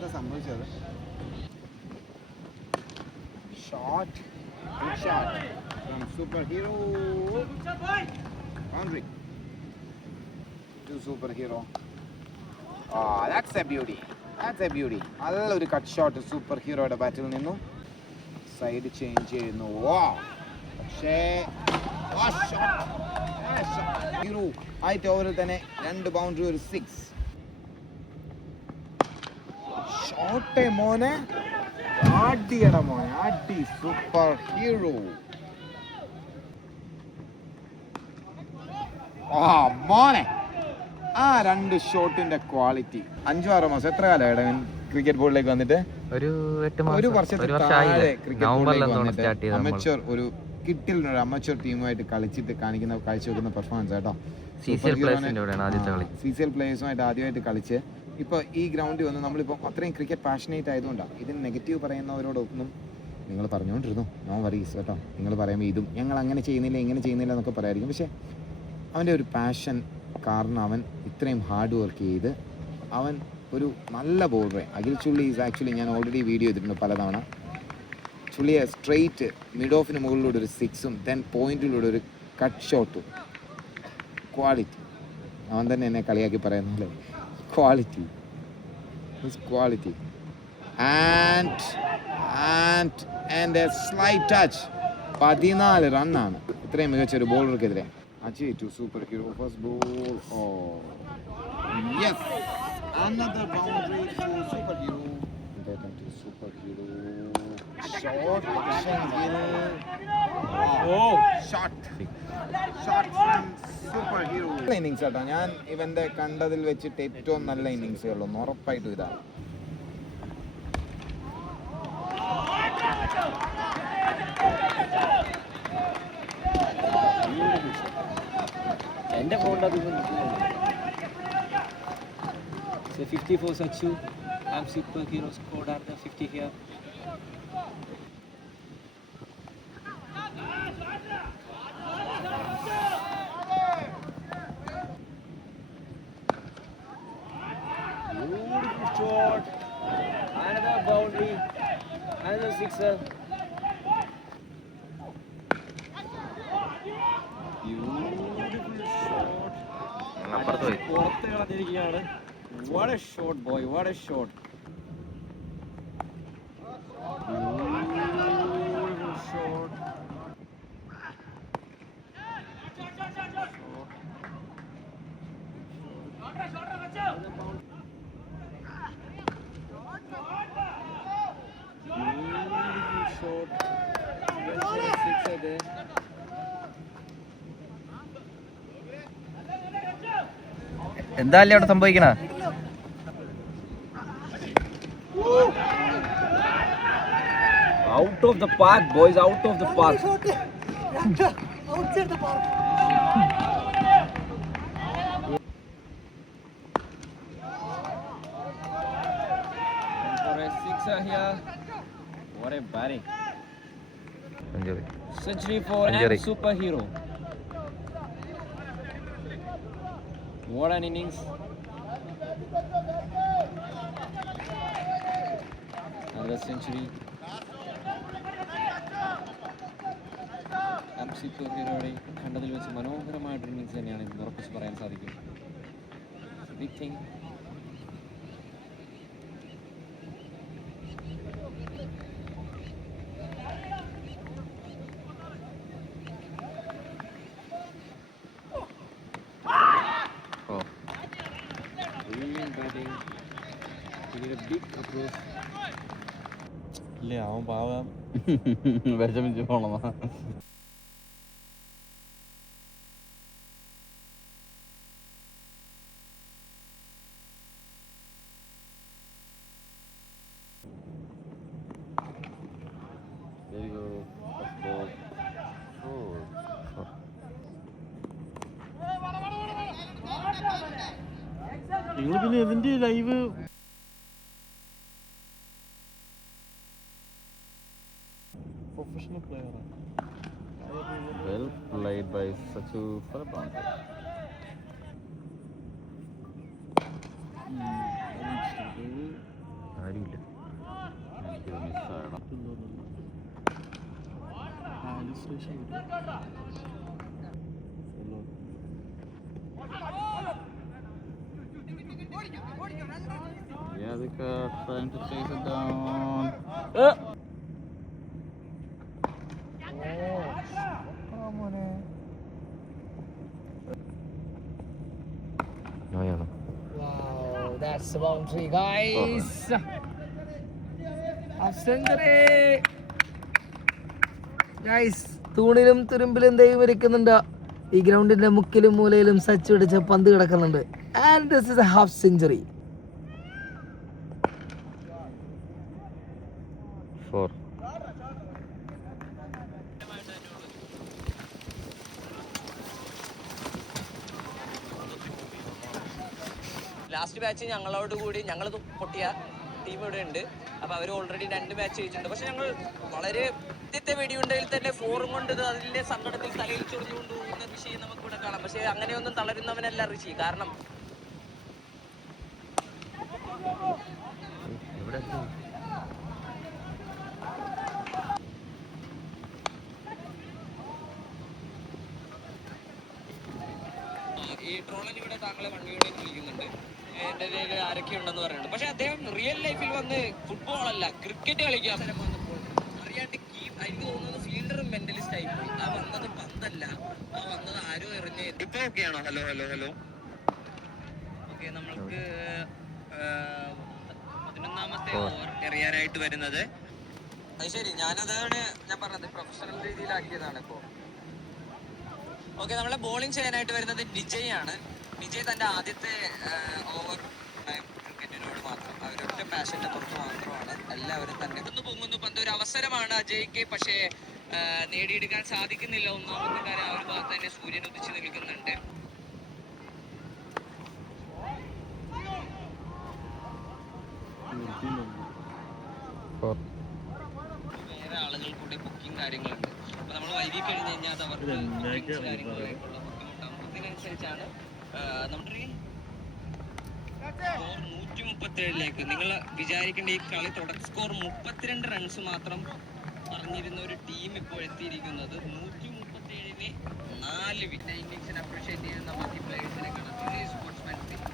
എന്താ സംഭവിച്ചത്? Shot, good shot from superhero. Boundary to superhero. Ah, that's a beauty. That's a beauty. നല്ലൊരു cut short super ഹീറോയുടെ ബാറ്റിൽ നിന്നും. Side change ചെയ്യുന്നു. വാവ്! പക്ഷേ hero ആയിട്ട് ഓവറിൽ തന്നെ 2 ബൗണ്ടറി, ഒരു 6. ഷോട്ടേ മോനെ, അടിയടാ മോനെ, അടി സൂപ്പർ ഹീറോ. മോനെ ആ 2 ഷോട്ടിന്റെ ക്വാളിറ്റി. 5-6 മാസം, എത്ര കാലമായിട്ട് ക്രിക്കറ്റ് ബോർഡിലേക്ക് വന്നിട്ട്? ഒരു വർഷത്തെ താഴെ ക്രിക്കറ്റ് ബോർഡിലേക്ക് വന്നിട്ട് അമച്വർ ഒരു കിട്ടില്ല അമച്വർ ടീമുമായിട്ട് കളിച്ചിട്ട് കാണിക്കുന്ന കാഴ്ചവെക്കുന്ന പെർഫോമൻസ് കേട്ടോ. CCL പ്ലേയേഴ്സുമായിട്ട് ആദ്യമായിട്ട് കളിച്ച് ഇപ്പോൾ ഈ ഗ്രൗണ്ടിൽ വന്ന് നമ്മളിപ്പോൾ അത്രയും ക്രിക്കറ്റ് പാഷനേറ്റ് ആയതുകൊണ്ടാണ്. ഇതിന് നെഗറ്റീവ് പറയുന്നവരോടൊന്നും നിങ്ങൾ പറഞ്ഞുകൊണ്ടിരുന്നു, നോ വറീസ് കേട്ടോ. നിങ്ങൾ പറയുമ്പോൾ ഇതും ഞങ്ങൾ അങ്ങനെ ചെയ്യുന്നില്ല ഇങ്ങനെ ചെയ്യുന്നില്ല എന്നൊക്കെ പറയായിരിക്കും. പക്ഷേ അവൻ്റെ ഒരു പാഷൻ കാരണം അവൻ ഇത്രയും ഹാർഡ് വർക്ക് ചെയ്ത് അവൻ ഒരു നല്ല ബോളറെ. അഖിൽ ചുള്ളി ഈസ് ആക്ച്വലി, ഞാൻ ഓൾറെഡി വീഡിയോ ചെയ്തിട്ടുണ്ട് പലതവണ. ചുള്ളിയെ സ്ട്രെയിറ്റ് മിഡ് ഓഫിന് മുകളിലൂടെ ഒരു 6ഉം ദെൻ പോയിന്റിലൂടെ ഒരു കട്ട് ഷോട്ടും. ക്വാളിറ്റി. അവൻ തന്നെ എന്നെ കളിയാക്കി പറയുന്നില്ലേ, quality quality. And a slight touch. 14 റണ്ണാണ് ഇത്രയും മികച്ചൊരു ബോളർക്കെതിരെ. Ajay to super hero first ball. Yes, another boundary to superhero. Get into superhero. Shot action hill. Shot from superhero. Innings കേട്ടോ, ഞാൻ ഇവന്റെ കണ്ടതിൽ വെച്ചിട്ട് ഏറ്റവും നല്ല ഇന്നിങ്സുകളൊന്നും ഉറപ്പായിട്ടും ഇതാണ്. എന്റെ ഫോണിൽ അത് 50 for Sachu. I'm superhero scored under 50 here. Beautiful shot. Another boundary. Another sixer. Beautiful shot. പുറത്ത് കളഞ്ഞിരിക്കുകയാണ്. What a shot, boy! What a shot! Beautiful shot. എന്താ അല്ലേ അവിടെ സംഭവിക്കണ? Out of the park, boys! Out of the park! Outside the park! For a sixer here. What a batting! Century for and superhero. What an innings! Another century. superhero കണ്ടതിൽ വെച്ച് മനോഹരമായിട്ട് innings തന്നെയാണ് ഇത് ഉറപ്പിച്ച് പറയാൻ സാധിക്കും. Big thing. ഇല്ല അവൻ പാവം വിഷമിച്ച് പോണതാ. നിങ്ങൾ പിന്നെ ഇതിന്റെ live professional player. Well played by Sachu for a boundary. Yadika trying to chase it down. Wow, that's a boundary, guys. Half century. Guys, തൂണിലും തുരുമ്പിലും ദൈവം ഇരിക്കുന്നുണ്ട്. ഈ ഗ്രൗണ്ടിന്റെ മുക്കിലും മൂലയിലും സച്ച് പിടിച്ച പന്ത് കിടക്കുന്നുണ്ട്. And this is a half century. 4. Last match ഞങ്ങളോട് കൂടി ഞങ്ങൾ പൊട്ടിയ ടീം ഇവിടെ ഉണ്ട്. അപ്പോൾ അവർ ഓൾറെഡി 2 മാച്ച് ജയിച്ചിട്ടുണ്ട്. പക്ഷെ ഞങ്ങൾ വളരെ ആദ്യത്തെ വെടിയുണ്ടയിൽ തന്നെ 4 കൊണ്ട് അതിൻ്റെ സങ്കടത്തിൽ തലയിൽ ചൊറിഞ്ഞുകൊണ്ട് പോകുന്ന ഋഷിയെ നമുക്കിവിടെ കാണാം. പക്ഷേ അങ്ങനെയൊന്നും തളരുന്നവനല്ല ഋഷി. കാരണം ഈ ട്രോളൻ ഇവിടെ താങ്കളെ വണ്ടിയോടെ വിളിക്കുന്നുണ്ട്. എൻ്റെ കയ്യിൽ ആരൊക്കെ ഉണ്ടെന്ന് പറയുന്നുണ്ട്. പക്ഷെ അദ്ദേഹം റിയൽ ലൈഫിൽ വന്ന് ഫുട്ബോൾ അല്ല ക്രിക്കറ്റ് കളിക്കാൻ അറിയാണ്ട് എനിക്ക് തോന്നുന്നത് ഫീൽഡറും മെന്റലിസ്റ്റ് ആയി പോയി. ആ വന്നത് പന്തല്ല, ആ വന്നത് ആരോ എറിഞ്ഞ്. ഇപ്പൊ ഓക്കെയാണോ? Hello hello hello. ഓക്കെ, നമ്മൾക്ക് 11ാമത്തെ ഓവർ എറിയാനായിട്ട് വരുന്നത്. അത് ശരി, ഞാനതാണ് ഞാൻ പറഞ്ഞത്, പ്രൊഫഷണൽ രീതിയിലാക്കിയതാണ് ഇപ്പോൾ. ഓക്കെ, നമ്മളെ ബോളിംഗ് ചെയ്യാനായിട്ട് വരുന്നത് നിജയ് ആണ്. നിജയ് തൻ്റെ ആദ്യത്തെ ഓവർ ക്രിക്കറ്റിനോട് മാത്രം അവരൊറ്റ പാഷന്റെ പുറത്ത് മാത്രമാണ് എല്ലാവരും തന്നെ പൊങ്ങുന്നു. പന്ത് ഒരു അവസരമാണ് അജയ്ക്ക്, പക്ഷേ നേടിയെടുക്കാൻ സാധിക്കുന്നില്ല. ഒന്നാമത്തെ കാര്യം ആ ഒരു ഭാഗത്ത് തന്നെ സൂര്യൻ ഉദിച്ചു നിൽക്കുന്നുണ്ട്. വേറെ ആളുകൾ കൂടെ ബുക്കിംഗ് കാര്യങ്ങളുണ്ട്. അപ്പൊ നമ്മൾ വൈകി കഴിഞ്ഞ് കഴിഞ്ഞാൽ അത് അവർക്ക് കാര്യങ്ങളിലേക്കുള്ള ബുദ്ധിമുട്ടാകും. അതിനനുസരിച്ചാണ് നമ്മുടെ സ്കോർ 137ലേക്ക്. നിങ്ങൾ വിചാരിക്കേണ്ട ഈ കളി സ്കോർ 32 റൺസ് മാത്രം പറഞ്ഞിരുന്ന ഒരു ടീം ഇപ്പോൾ എത്തിയിരിക്കുന്നത് 137-ന് 4 വിക്കറ്റ്. ഇന്നിങ്സിനെ അപ്രീഷിയേറ്റ് ചെയ്യുന്ന ബാക്കി പ്ലേയേഴ്സിനെ കാണാം. സ്പോർട്സ്മാൻഷിപ്പ്